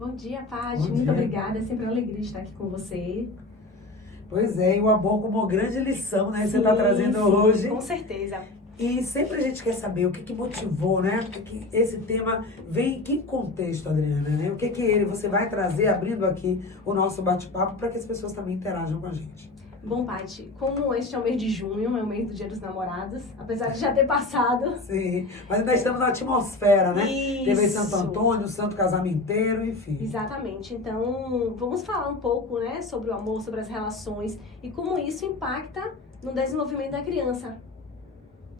Bom dia, Paty. Muito obrigada. É sempre uma alegria estar aqui com você. Pois é, e o amor como uma grande lição, né? Você está trazendo hoje. Com certeza. E sempre a gente quer saber o que motivou, né? Que esse tema vem em que contexto, Adriana, né? O que você vai trazer, abrindo aqui o nosso bate-papo, para que as pessoas também interajam com a gente. Bom, Paty, como este é o mês de junho, é o mês do Dia dos Namorados, apesar de já ter passado. Sim, mas ainda estamos na atmosfera, né? Isso. Teve Santo Antônio, Santo Casamenteiro, enfim. Exatamente. Então, vamos falar um pouco, né, sobre o amor, sobre as relações e como isso impacta no desenvolvimento da criança.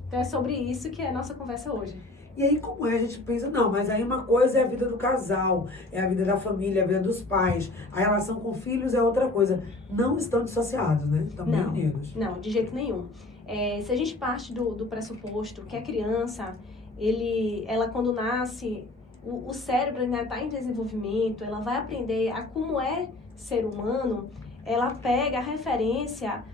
Então, é sobre isso que é a nossa conversa hoje. E aí, como é? A gente pensa, não, mas aí uma coisa é a vida do casal, é a vida da família, a vida dos pais, a relação com filhos é outra coisa. Não estão dissociados, né? Estão bem unidos. Não, de jeito nenhum. Se a gente parte do pressuposto que a criança, ela quando nasce, o cérebro ainda está em desenvolvimento, ela vai aprender a como é ser humano, ela pega a referência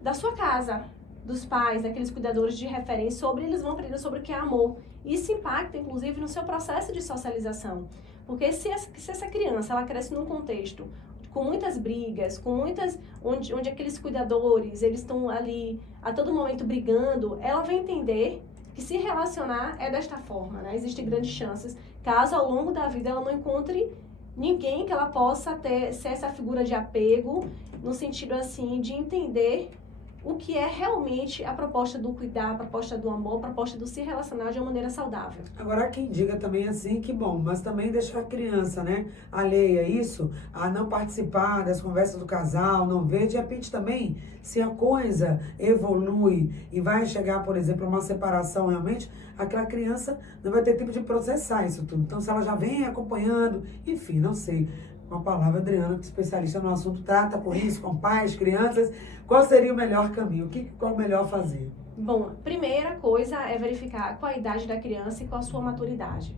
da sua casa, dos pais, daqueles cuidadores de referência, eles vão aprender sobre o que é amor. Isso impacta, inclusive, no seu processo de socialização. Porque se essa criança ela cresce num contexto com muitas brigas, onde aqueles cuidadores eles estão ali a todo momento brigando, ela vai entender que se relacionar é desta forma, né? Existem grandes chances, caso ao longo da vida ela não encontre ninguém que ela possa ser essa figura de apego, no sentido assim de entender o que é realmente a proposta do cuidar, a proposta do amor, a proposta do se relacionar de uma maneira saudável. Agora, há quem diga também assim, que bom, mas também deixar a criança, né, alheia a isso, a não participar das conversas do casal, não ver, de repente também, se a coisa evolui e vai chegar, por exemplo, a uma separação realmente, aquela criança não vai ter tempo de processar isso tudo. Então, se ela já vem acompanhando, enfim, não sei. Uma palavra, Adriana, que é especialista no assunto, trata com isso, com pais, crianças. Qual seria o melhor caminho? Qual o melhor fazer? Bom, primeira coisa é verificar qual a idade da criança e qual a sua maturidade.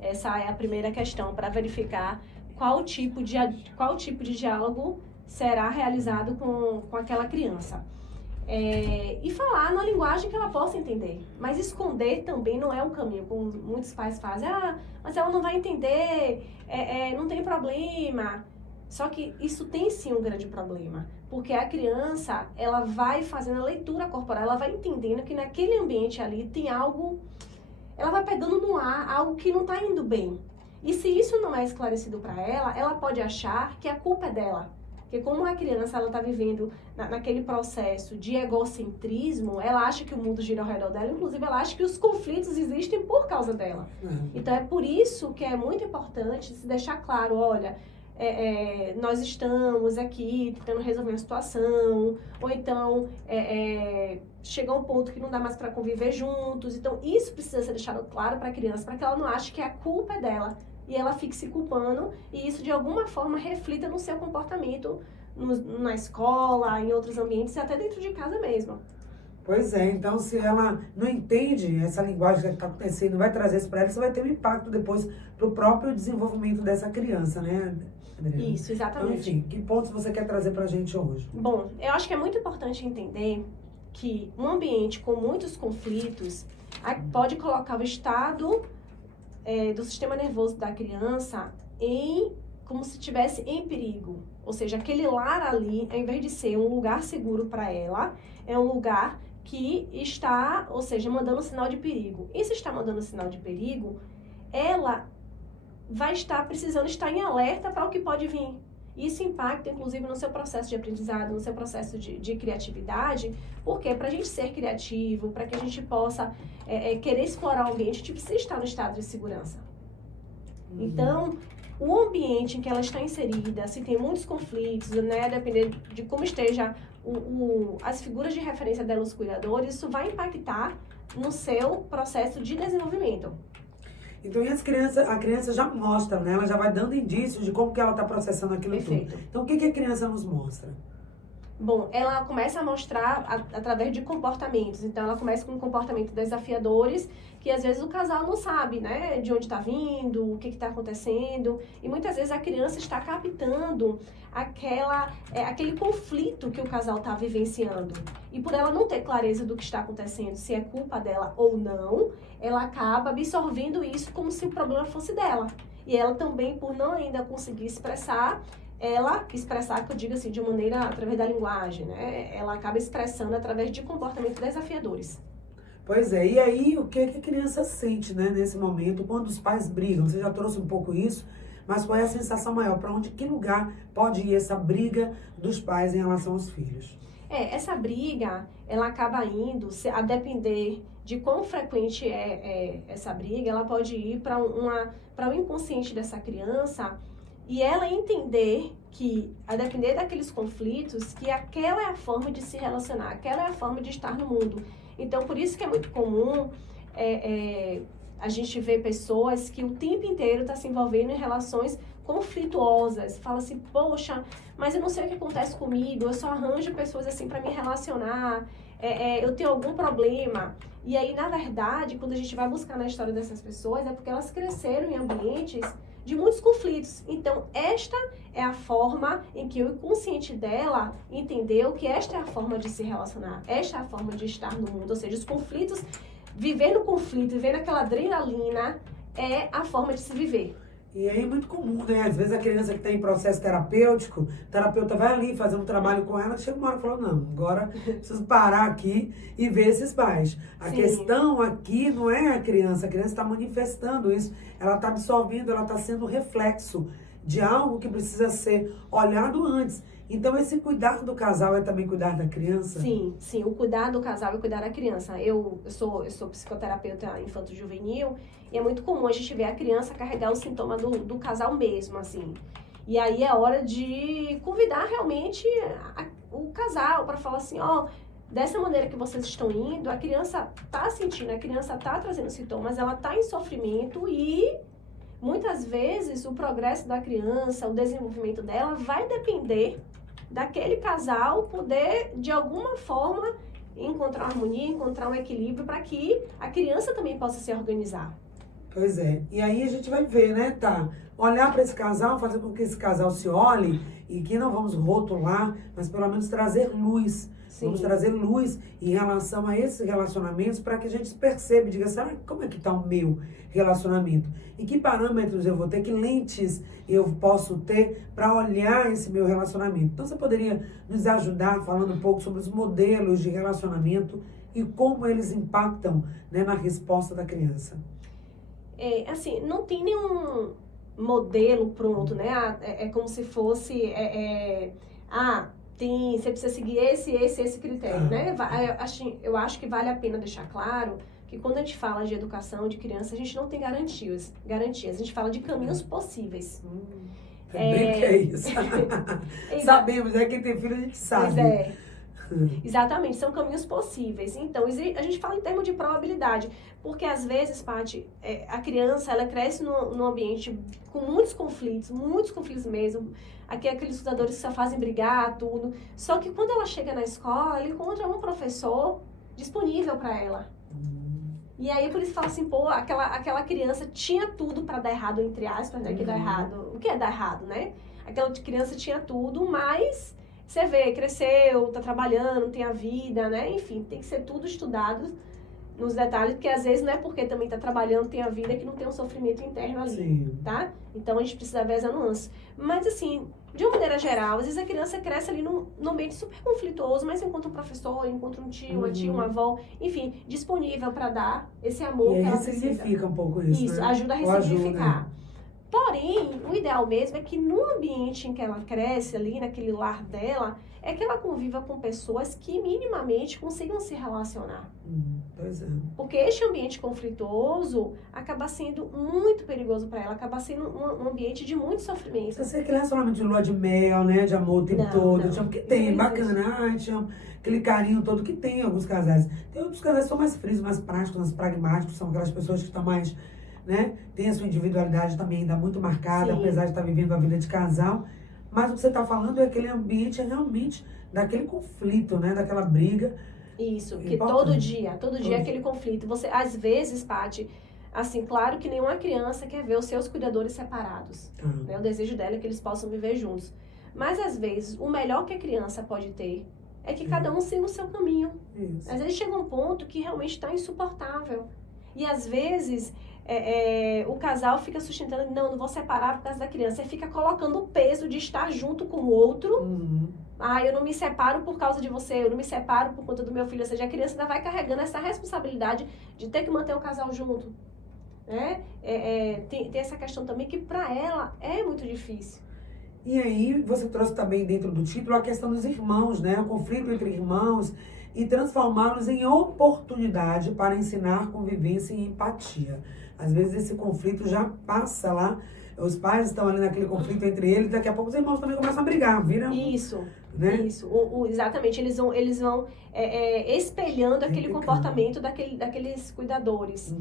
Essa é a primeira questão para verificar qual tipo de diálogo será realizado com aquela criança. E falar na linguagem que ela possa entender. Mas esconder também não é um caminho, como muitos pais fazem. Mas ela não vai entender, não tem problema. Só que isso tem sim um grande problema. Porque a criança, ela vai fazendo a leitura corporal, ela vai entendendo que naquele ambiente ali tem algo, ela vai pegando no ar, algo que não está indo bem. E se isso não é esclarecido para ela pode achar que a culpa é dela. Porque como a criança ela está vivendo naquele processo de egocentrismo, ela acha que o mundo gira ao redor dela, inclusive ela acha que os conflitos existem por causa dela. Então é por isso que é muito importante se deixar claro, olha, nós estamos aqui tentando resolver uma situação, ou então chega um ponto que não dá mais para conviver juntos. Então isso precisa ser deixado claro para a criança, para que ela não ache que a culpa é dela. E ela fique se culpando, e isso de alguma forma reflita no seu comportamento na escola, em outros ambientes e até dentro de casa mesmo. Pois é, então se ela não entende essa linguagem que está acontecendo, vai trazer isso para ela, isso vai ter um impacto depois para o próprio desenvolvimento dessa criança, né, Adriana? Isso, exatamente. Então, enfim, que pontos você quer trazer para a gente hoje? Bom, eu acho que é muito importante entender que um ambiente com muitos conflitos pode colocar o estado do sistema nervoso da criança como se estivesse em perigo. Ou seja, aquele lar ali, ao invés de ser um lugar seguro para ela, é um lugar que está, ou seja, mandando sinal de perigo. E se está mandando sinal de perigo, ela vai estar precisando estar em alerta para o que pode vir. Isso impacta, inclusive, no seu processo de aprendizado, no seu processo de criatividade, porque para a gente ser criativo, para que a gente possa querer explorar o ambiente, a gente precisa estar no estado de segurança. Então, o ambiente em que ela está inserida, se tem muitos conflitos, né, dependendo de como esteja as figuras de referência dela, os cuidadores, isso vai impactar no seu processo de desenvolvimento. Então, e a criança já mostra, né? Ela já vai dando indícios de como que ela está processando aquilo Perfeito. tudo. Então, o que a criança nos mostra? Bom, ela começa a mostrar através de comportamentos. Então, ela começa com comportamentos desafiadores, que às vezes o casal não sabe, né? De onde está vindo, o que está acontecendo. E muitas vezes a criança está captando aquele conflito que o casal está vivenciando. E por ela não ter clareza do que está acontecendo, se é culpa dela ou não, ela acaba absorvendo isso como se o problema fosse dela. E ela também, por não ainda conseguir expressar, ela expressar, que eu digo assim, de maneira através da linguagem, né? Ela acaba expressando através de comportamentos desafiadores. Pois é, e aí o que que a criança sente, né, nesse momento, quando os pais brigam? Você já trouxe um pouco isso, mas qual é a sensação maior? Para onde, que lugar pode ir essa briga dos pais em relação aos filhos? Essa briga, ela acaba indo, a depender de quão frequente é essa briga, ela pode ir para o inconsciente dessa criança e ela entender que, a depender daqueles conflitos, que aquela é a forma de se relacionar, aquela é a forma de estar no mundo. Então, por isso que é muito comum a gente ver pessoas que o tempo inteiro estão se envolvendo em relações conflituosas. Fala assim, poxa, mas eu não sei o que acontece comigo, eu só arranjo pessoas assim para me relacionar, eu tenho algum problema. E aí, na verdade, quando a gente vai buscar na história dessas pessoas, é porque elas cresceram em ambientes de muitos conflitos. Então, esta é a forma em que o inconsciente dela entendeu que esta é a forma de se relacionar, esta é a forma de estar no mundo. Ou seja, os conflitos, viver no conflito, viver naquela adrenalina é a forma de se viver. E aí é muito comum, né? Às vezes a criança que está em processo terapêutico, o terapeuta vai ali fazendo um trabalho com ela, chega uma hora e fala, não, agora preciso parar aqui e ver esses pais. A questão aqui não é a criança está manifestando isso, ela está absorvendo, ela está sendo reflexo de algo que precisa ser olhado antes. Então, esse cuidar do casal é também cuidar da criança? Sim, o cuidar do casal é cuidar da criança. Eu sou psicoterapeuta infanto-juvenil e é muito comum a gente ver a criança carregar o sintoma do casal mesmo, assim. E aí é hora de convidar realmente o casal para falar assim, dessa maneira que vocês estão indo, a criança tá sentindo, a criança tá trazendo sintomas, ela tá em sofrimento e muitas vezes o progresso da criança, o desenvolvimento dela vai depender daquele casal poder, de alguma forma, encontrar harmonia, encontrar um equilíbrio para que a criança também possa se organizar. Pois é. E aí a gente vai ver, né, tá? Olhar para esse casal, fazer com que esse casal se olhe e que não vamos rotular, mas pelo menos trazer luz. Sim. Vamos trazer luz em relação a esses relacionamentos para que a gente perceba e diga, será como é que está o meu relacionamento? E que parâmetros eu vou ter, que lentes eu posso ter para olhar esse meu relacionamento? Então você poderia nos ajudar falando um pouco sobre os modelos de relacionamento e como eles impactam, né, na resposta da criança? Assim, não tem nenhum modelo pronto, né? É como se fosse, você precisa seguir esse critério, né? Eu acho que vale a pena deixar claro que quando a gente fala de educação de criança, a gente não tem garantias. A gente fala de caminhos possíveis. Bem que é isso. Sabemos, né? Quem tem filho a gente sabe. Pois é. Exatamente, são caminhos possíveis. Então, a gente fala em termos de probabilidade, porque às vezes, Paty, a criança, ela cresce num ambiente com muitos conflitos mesmo, aqueles estudadores que só fazem brigar, tudo. Só que quando ela chega na escola, ela encontra um professor disponível para ela. E aí, por isso fala assim, aquela criança tinha tudo para dar errado, entre aspas, né? Que dá errado. O que é dar errado, né? Aquela criança tinha tudo, mas você vê, cresceu, tá trabalhando, tem a vida, né? Enfim, tem que ser tudo estudado nos detalhes, porque às vezes não é porque também tá trabalhando, tem a vida, que não tem um sofrimento interno ali, Sim. Tá? Então a gente precisa ver essa nuance. Mas assim, de uma maneira geral, às vezes a criança cresce ali num ambiente super conflituoso, mas encontra um professor, encontra um tio, uma tia, uma avó, enfim, disponível para dar esse amor que ela precisa. E aí ressignifica um pouco isso, Isso, né? ajuda a ressignificar. Porém, o ideal mesmo é que no ambiente em que ela cresce ali, naquele lar dela, é que ela conviva com pessoas que minimamente consigam se relacionar. Pois é. Porque este ambiente conflituoso acaba sendo muito perigoso para ela, acaba sendo um ambiente de muito sofrimento. Você quer relacionamento de lua de mel, né? De amor o tempo todo. Não. Porque tem, bacana. Te amo. Aquele carinho todo que tem alguns casais. Tem outros casais que são mais frios, mais práticos, mais pragmáticos. São aquelas pessoas que estão mais, né? Tem a sua individualidade também ainda muito marcada, sim, apesar de estar vivendo a vida de casal. Mas o que você está falando é aquele ambiente realmente daquele conflito, né? Daquela briga. Isso, que todo dia é aquele conflito. Você, às vezes, Paty, assim, claro que nenhuma criança quer ver os seus cuidadores separados. Né? O desejo dela é que eles possam viver juntos. Mas, às vezes, o melhor que a criança pode ter é que cada um siga o seu caminho. Isso. Às vezes chega um ponto que realmente está insuportável. E, às vezes, o casal fica sustentando, não vou separar por causa da criança. Você fica colocando o peso de estar junto com o outro. Eu não me separo por causa de você, eu não me separo por conta do meu filho. Ou seja, a criança ainda vai carregando essa responsabilidade de ter que manter o casal junto. Né? Tem essa questão também que para ela é muito difícil. E aí você trouxe também dentro do título a questão dos irmãos, né? O conflito entre irmãos e transformá-los em oportunidade para ensinar convivência e empatia. Às vezes esse conflito já passa lá, os pais estão ali naquele conflito entre eles, daqui a pouco os irmãos também começam a brigar, viram? Isso, né? Isso. Exatamente, eles vão espelhando aquele comportamento daqueles cuidadores.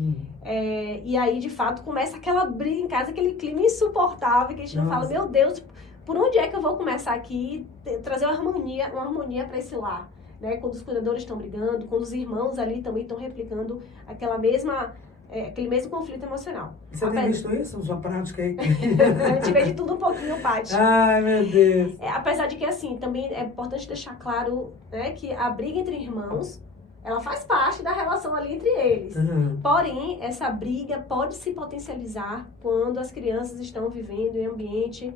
E aí, de fato, começa aquela briga em casa, aquele clima insuportável, que a gente não fala, meu Deus, por onde é que eu vou começar aqui, trazer uma harmonia para esse lar? Né? Quando os cuidadores estão brigando, quando os irmãos ali também estão replicando aquele mesmo conflito emocional. Você tem visto isso na sua prática aí? A gente vê de tudo um pouquinho, Paty. Ai, meu Deus. Apesar de que, assim, também é importante deixar claro, né, que a briga entre irmãos, ela faz parte da relação ali entre eles. Porém, essa briga pode se potencializar quando as crianças estão vivendo em um ambiente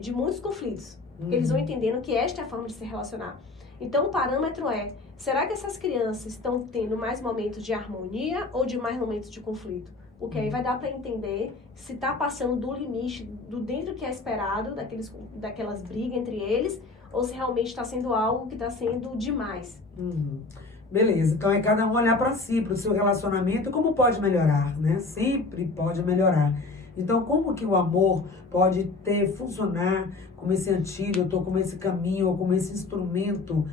de muitos conflitos. Porque eles vão entendendo que esta é a forma de se relacionar. Então, o parâmetro será que essas crianças estão tendo mais momentos de harmonia ou de mais momentos de conflito? Porque aí vai dar para entender se está passando do limite, do dentro que é esperado, daquelas brigas entre eles, ou se realmente está sendo algo que está sendo demais. Beleza, então é cada um olhar para si, para o seu relacionamento, como pode melhorar, né? Sempre pode melhorar. Então, como que o amor pode funcionar como esse antídoto, como esse caminho, ou como esse instrumento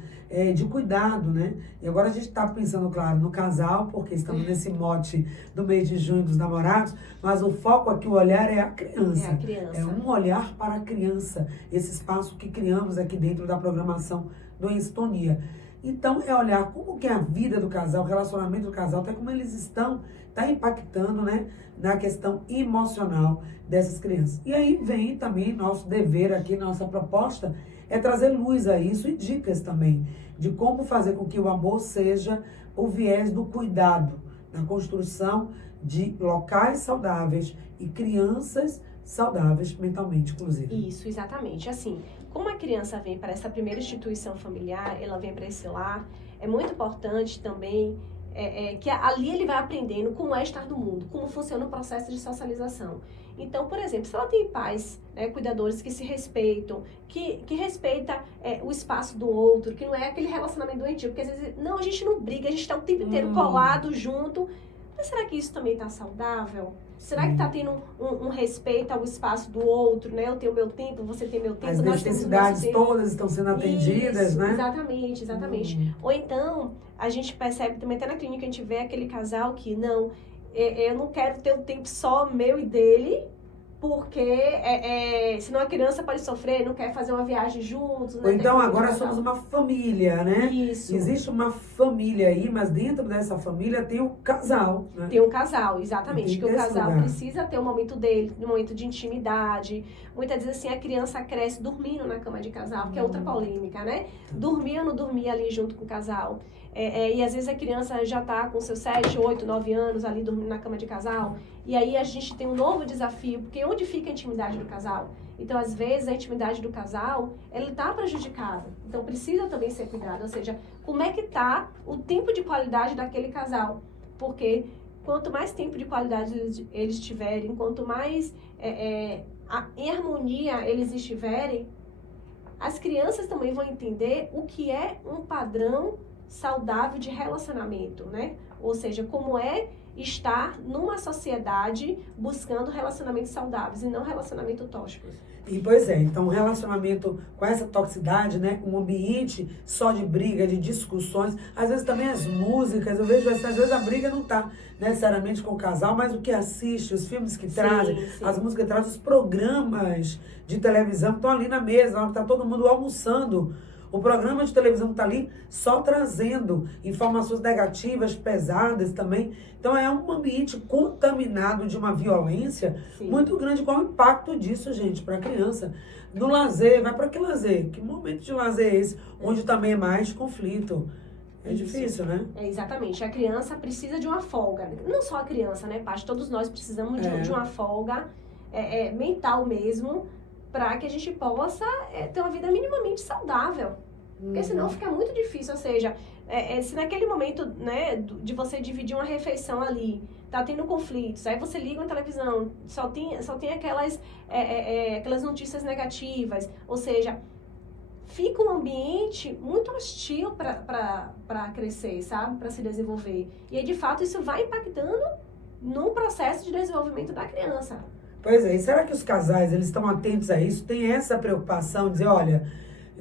de cuidado, né? E agora a gente está pensando, claro, no casal, porque estamos nesse mote do mês de junho dos namorados, mas o foco aqui, o olhar é a criança. É a criança. É um olhar para a criança, esse espaço que criamos aqui dentro da programação do Instonia. Então, é olhar como que a vida do casal, o relacionamento do casal, até como eles está impactando, né, na questão emocional dessas crianças. E aí vem também nosso dever aqui, nossa proposta, é trazer luz a isso e dicas também de como fazer com que o amor seja o viés do cuidado, na construção de locais saudáveis e crianças saudáveis mentalmente, inclusive. Isso, exatamente. Assim, como a criança vem para essa primeira instituição familiar, ela vem para esse lar, é muito importante também que ali ele vai aprendendo como é estar no mundo, como funciona o processo de socialização. Então, por exemplo, se ela tem pais, cuidadores que se respeitam, que respeita o espaço do outro, que não é aquele relacionamento doentio, porque às vezes, não, a gente não briga, a gente está o tempo inteiro colado junto. Mas será que isso também está saudável? Será que está tendo um respeito ao espaço do outro, né? Eu tenho meu tempo, você tem meu tempo. As necessidades todas estão sendo atendidas, isso, né? Exatamente. Ou então, a gente percebe, também até na clínica, a gente vê aquele casal que, não, eu não quero ter um tempo só meu e dele, porque senão a criança pode sofrer, não quer fazer uma viagem juntos. Ou então agora somos uma família, né? Isso. Existe uma família aí, mas dentro dessa família tem o casal, né? Tem um casal, exatamente. Que o casal lugar. precisa ter o momento dele, um momento de intimidade. Muitas vezes assim, a criança cresce dormindo na cama de casal, que é outra polêmica, né? Dormir ou não dormir ali junto com o casal. E às vezes a criança já está com seus 7, 8, 9 anos ali dormindo na cama de casal. E aí a gente tem um novo desafio, porque onde fica a intimidade do casal? Então, às vezes, a intimidade do casal, ela está prejudicada. Então, precisa também ser cuidado. Ou seja, como é que está o tempo de qualidade daquele casal? Porque quanto mais tempo de qualidade eles tiverem, quanto mais em harmonia eles estiverem, as crianças também vão entender o que é um padrão saudável de relacionamento, né? Ou seja, como é estar numa sociedade buscando relacionamentos saudáveis e não relacionamentos tóxicos. E pois então um relacionamento com essa toxicidade, né? Um ambiente só de briga, de discussões, às vezes também as músicas, eu vejo às vezes a briga não tá necessariamente com o casal, mas o que assiste, os filmes que trazem, as músicas que trazem, os programas de televisão que estão ali na mesa, na hora que tá todo mundo almoçando. O programa de televisão está ali só trazendo informações negativas, pesadas também. Então, é um ambiente contaminado de uma violência muito grande. Qual o impacto disso, gente, para a criança? No lazer, vai para que lazer? Que momento de lazer é esse? Onde também é mais conflito. É difícil, né? Exatamente. A criança precisa de uma folga. Não só a criança, né, Paty? Todos nós precisamos de uma folga mental mesmo, para que a gente possa ter uma vida minimamente saudável. Porque senão fica muito difícil. Ou seja, se naquele momento, né, de você dividir uma refeição ali, tá tendo conflitos, aí você liga a televisão, só tem aquelas notícias negativas. Ou seja, fica um ambiente muito hostil para crescer, sabe? Para se desenvolver. E aí, de fato, isso vai impactando no processo de desenvolvimento da criança. Pois é, e será que os casais, eles estão atentos a isso? Tem essa preocupação de dizer, olha,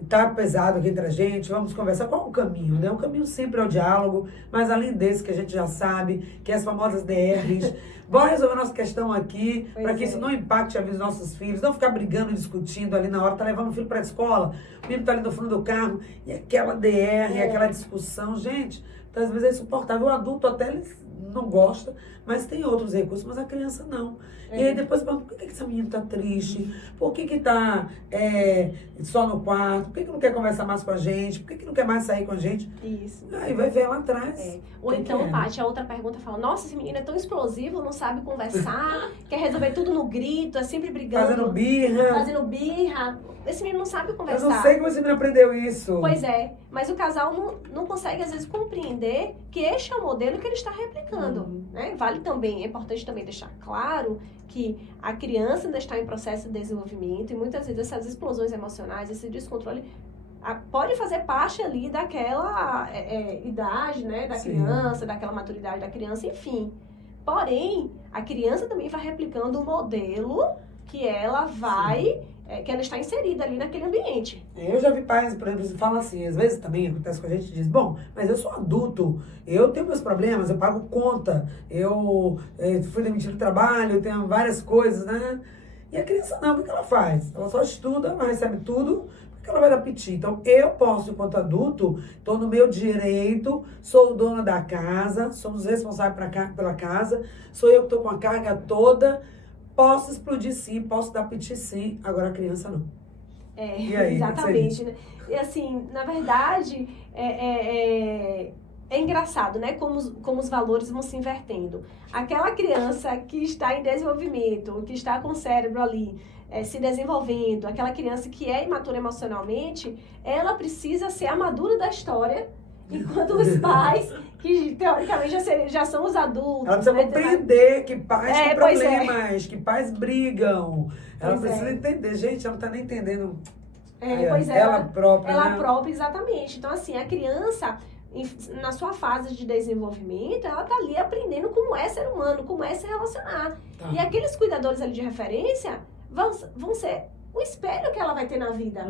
tá pesado aqui entre a gente, vamos conversar. Qual o caminho, né? O caminho sempre é o diálogo, mas além desse que a gente já sabe, que é as famosas DRs, bora resolver a nossa questão aqui, para que isso não impacte a vida dos nossos filhos, não ficar brigando, discutindo ali na hora, tá levando o filho para a escola, o menino tá ali no fundo do carro, e aquela DR, aquela discussão, gente, às vezes é insuportável. O adulto até ele não gosta, mas tem outros recursos, mas a criança não. E aí depois pergunta, por que essa menina tá triste? Por que tá só no quarto? Por que não quer conversar mais com a gente? Por que não quer mais sair com a gente? Isso. Aí vai ver lá atrás. Ou então, Paty, a outra pergunta fala, nossa, esse menino é tão explosivo, não sabe conversar, quer resolver tudo no grito, é sempre brigando. Fazendo birra. Esse menino não sabe conversar. Eu não sei como esse menino aprendeu isso. Pois é, mas o casal não consegue, às vezes, compreender que este é o modelo que ele está replicando. Né? É importante também deixar claro que a criança ainda está em processo de desenvolvimento e muitas vezes essas explosões emocionais, esse descontrole, pode fazer parte ali daquela idade, né, da criança, daquela maturidade da criança, enfim. Porém, a criança também vai replicando o modelo que ela vai... que ela está inserida ali naquele ambiente. Eu já vi pais, por exemplo, que falam assim, às vezes também acontece com a gente, diz, bom, mas eu sou adulto, eu tenho meus problemas, eu pago conta, eu fui demitido do trabalho, eu tenho várias coisas, né? E a criança não, o que ela faz? Ela só estuda, ela recebe tudo, porque ela vai dar piti. Então, eu posso, enquanto adulto, estou no meu direito, sou o dono da casa, somos responsáveis pela casa, sou eu que estou com a carga toda. Posso explodir sim, posso dar piti sim, agora a criança não. E aí, exatamente. Né? E assim, na verdade, é engraçado, né? Como os valores vão se invertendo. Aquela criança que está em desenvolvimento, que está com o cérebro ali se desenvolvendo, aquela criança que é imatura emocionalmente, ela precisa ser a madura da história, enquanto os pais, que teoricamente já são os adultos... Ela precisa compreender que pais têm problemas, que pais brigam. Ela precisa entender. Gente, ela não está nem entendendo ela própria. Ela própria, exatamente. Então, assim, a criança, na sua fase de desenvolvimento, ela está ali aprendendo como é ser humano, como é se relacionar. E aqueles cuidadores ali de referência vão ser... o espelho que ela vai ter na vida.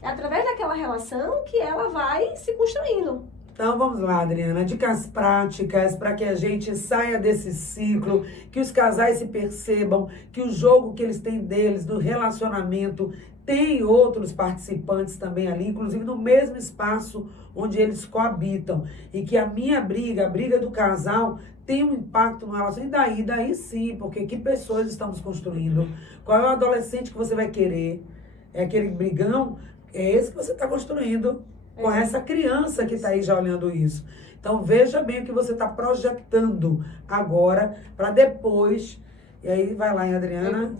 É através daquela relação que ela vai se construindo. Então vamos lá, Adriana, dicas práticas para que a gente saia desse ciclo, que os casais se percebam que o jogo que eles têm deles, do relacionamento, tem outros participantes também ali, inclusive no mesmo espaço onde eles coabitam. E que a minha briga, a briga do casal, tem um impacto no relacionamento. E daí sim, porque que pessoas estamos construindo? Qual é o adolescente que você vai querer? É aquele brigão? É esse que você está construindo com essa criança que está aí já olhando isso. Então veja bem o que você está projetando agora para depois. E aí vai lá, hein, Adriana?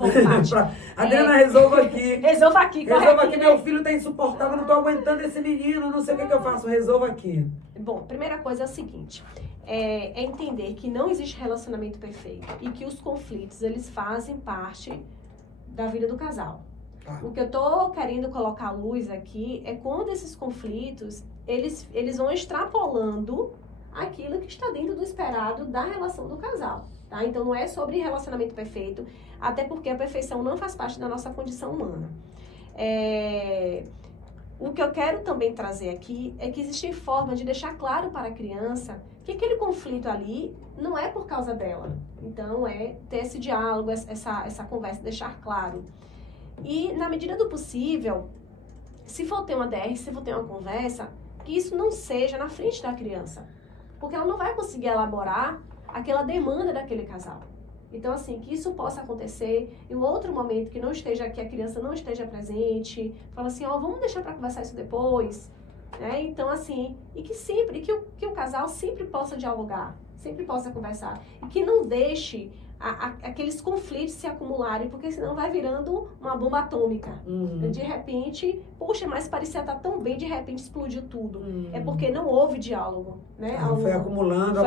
Adriana, resolva aqui. Resolva aqui, resolva aqui, meu filho está insuportável, não estou aguentando esse menino, não sei o que eu faço. Resolva aqui. Bom, primeira coisa é o seguinte. É entender que não existe relacionamento perfeito e que os conflitos, eles fazem parte da vida do casal. O que eu tô querendo colocar à luz aqui é quando esses conflitos, eles vão extrapolando aquilo que está dentro do esperado da relação do casal, tá? Então, não é sobre relacionamento perfeito, até porque a perfeição não faz parte da nossa condição humana. O que eu quero também trazer aqui é que existem formas de deixar claro para a criança que aquele conflito ali não é por causa dela. Então, ter esse diálogo, essa conversa, deixar claro. E, na medida do possível, se for ter uma DR, se for ter uma conversa, que isso não seja na frente da criança. Porque ela não vai conseguir elaborar aquela demanda daquele casal. Então, assim, que isso possa acontecer em um outro momento que a criança não esteja presente. Fala assim, vamos deixar para conversar isso depois. né? Então, assim, e que o casal sempre possa dialogar, sempre possa conversar. E que não deixe aqueles conflitos se acumularem, porque senão vai virando uma bomba atômica. De repente, poxa, mas parecia estar tão bem, de repente explodiu tudo. É porque não houve diálogo, né? Foi acumulando,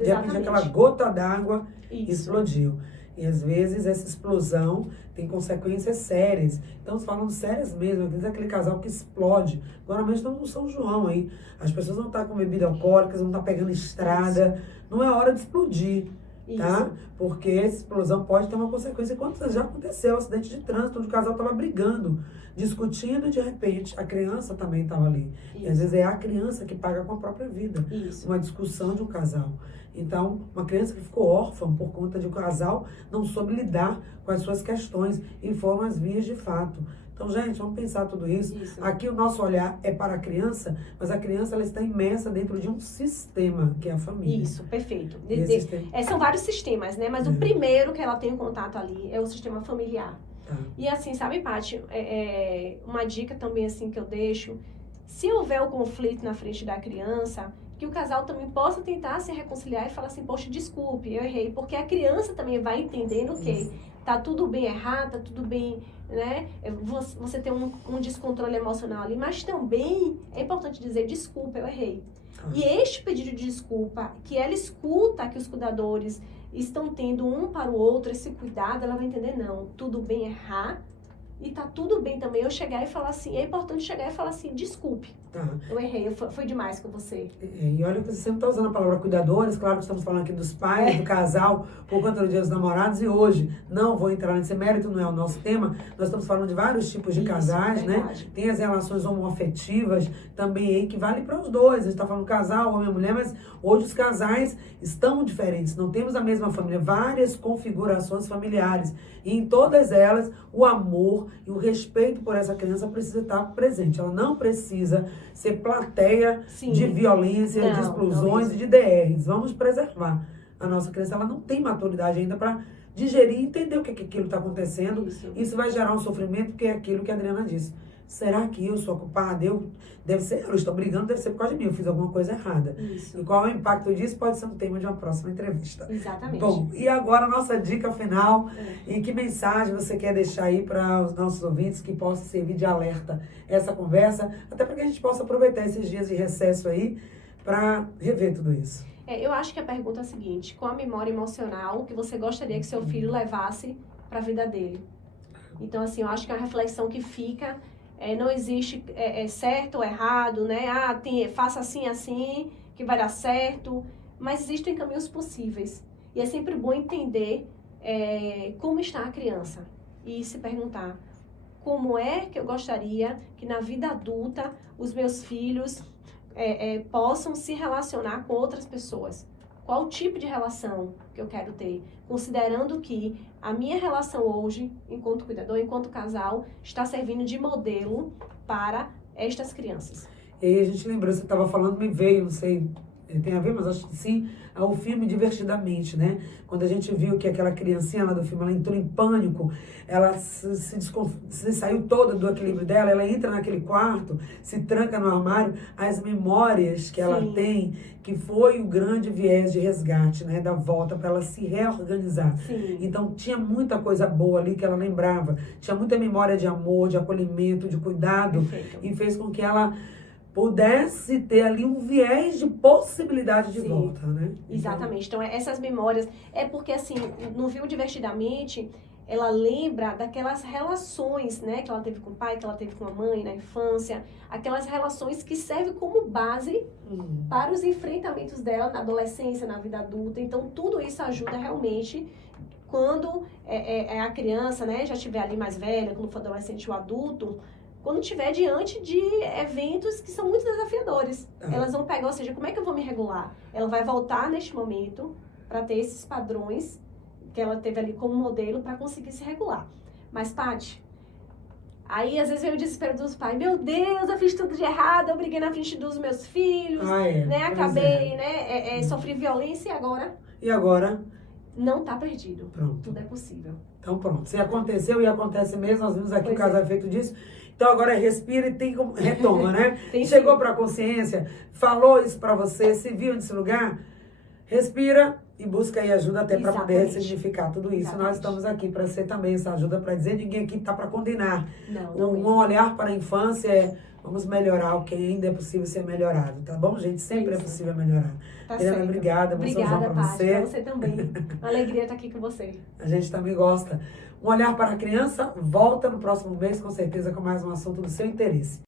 de repente aquela gota d'água explodiu. E às vezes essa explosão tem consequências sérias. Estamos falando sérias mesmo. Às vezes aquele casal que explode. Agora mesmo estamos no São João aí. As pessoas não estão com bebida alcoólica, não estão pegando estrada. Não é hora de explodir. Tá? Porque essa explosão pode ter uma consequência. Quanto já aconteceu, um acidente de trânsito, onde o casal estava brigando, discutindo, e de repente a criança também estava ali. E às vezes é a criança que paga com a própria vida. Uma discussão de um casal. Então, uma criança que ficou órfã por conta de um casal não soube lidar com as suas questões e foram as vias de fato. Então, gente, vamos pensar tudo isso. Aqui o nosso olhar é para a criança, mas a criança ela está imersa dentro de um sistema, que é a família. Isso, perfeito. São vários sistemas, né? Mas o primeiro que ela tem um contato ali é o sistema familiar. E assim, sabe, Paty, uma dica também assim que eu deixo, se houver o conflito na frente da criança, que o casal também possa tentar se reconciliar e falar assim, poxa, desculpe, eu errei, porque a criança também vai entendendo que tá tudo bem errado, tá tudo bem, né? Você tem um descontrole emocional ali, mas também é importante dizer, desculpa, eu errei. E este pedido de desculpa, que ela escuta que os cuidadores estão tendo um para o outro, esse cuidado, ela vai entender, não, tudo bem errar, e tá tudo bem também eu chegar e falar assim, é importante chegar e falar assim, desculpe, eu errei, foi demais com você. E olha que você sempre está usando a palavra cuidadores, claro que estamos falando aqui dos pais, do casal, por conta do Dia dos Namorados, e hoje não vou entrar nesse mérito, não é o nosso tema, nós estamos falando de vários tipos de casais, né? Tem as relações homoafetivas também aí, que vale para os dois, a gente está falando casal, homem e mulher, mas hoje os casais estão diferentes, não temos a mesma família, várias configurações familiares, e em todas elas, o amor e o respeito por essa criança precisa estar presente, ela não precisa ser plateia de violência, de explosões e de DRs. Vamos preservar a nossa criança. Ela não tem maturidade ainda para digerir e entender o que aquilo está acontecendo. Isso vai gerar um sofrimento, porque é aquilo que a Adriana disse. Será que eu sou a culpada? Eu estou brigando, deve ser por causa de mim, eu fiz alguma coisa errada. E qual é o impacto disso? Pode ser um tema de uma próxima entrevista. Exatamente. Bom, e agora a nossa dica final. E que mensagem você quer deixar aí para os nossos ouvintes que possa servir de alerta essa conversa, até para que a gente possa aproveitar esses dias de recesso aí para rever tudo isso. Eu acho que a pergunta é a seguinte, qual a memória emocional que você gostaria que seu filho levasse para a vida dele? Então, assim, eu acho que é uma reflexão que fica... não existe certo ou errado, né? Faça assim, assim, que vai dar certo. Mas existem caminhos possíveis. E é sempre bom entender como está a criança. E se perguntar, como é que eu gostaria que na vida adulta os meus filhos possam se relacionar com outras pessoas? Qual o tipo de relação que eu quero ter? Considerando que a minha relação hoje, enquanto cuidador, enquanto casal, está servindo de modelo para estas crianças. E aí a gente lembrou, você estava falando, me veio, não sei, tem a ver, mas acho que sim, ao filme Divertidamente, né? Quando a gente viu que aquela criancinha lá do filme, ela entrou em pânico, ela se saiu toda do equilíbrio dela, ela entra naquele quarto, se tranca no armário, as memórias que ela tem, que foi o grande viés de resgate, né? Da volta para ela se reorganizar. Então tinha muita coisa boa ali que ela lembrava, tinha muita memória de amor, de acolhimento, de cuidado, e fez com que ela pudesse ter ali um viés de possibilidade de volta, né? Exatamente. Então, essas memórias... porque, assim, no filme Divertidamente, ela lembra daquelas relações, né? Que ela teve com o pai, que ela teve com a mãe na infância. Aquelas relações que servem como base para os enfrentamentos dela na adolescência, na vida adulta. Então, tudo isso ajuda realmente... Quando a criança, né, já estiver ali mais velha, quando for adolescente ou adulto... Quando estiver diante de eventos que são muito desafiadores. Elas vão pegar, ou seja, como é que eu vou me regular? Ela vai voltar neste momento para ter esses padrões que ela teve ali como modelo para conseguir se regular. Mas, Paty, aí às vezes vem o desespero dos pais. Meu Deus, eu fiz tudo de errado, eu briguei na frente dos meus filhos, né? Acabei, né? Sofri violência e agora? E agora? Não está perdido. Pronto. Tudo é possível. Então pronto. Se aconteceu e acontece mesmo, nós vimos aqui o casal feito disso. Então agora respira e tem como retoma, né? Tem Chegou sim. para a consciência, falou isso para você, se viu nesse lugar, respira e busca aí ajuda até para poder Exatamente. ressignificar tudo isso. Exatamente. Nós estamos aqui para ser também essa ajuda, para dizer ninguém aqui está para condenar. Não Um mesmo. olhar para a infância é vamos melhorar o que ainda é possível ser melhorado, tá bom, gente? Sempre é Isso. possível melhorar. Tá Helena, certo. obrigada, bom São João Obrigada, para Paty. você. Pra você também. Uma alegria estar aqui com você. A gente também gosta. Um olhar para a criança, volta no próximo mês, com certeza, com mais um assunto do seu interesse.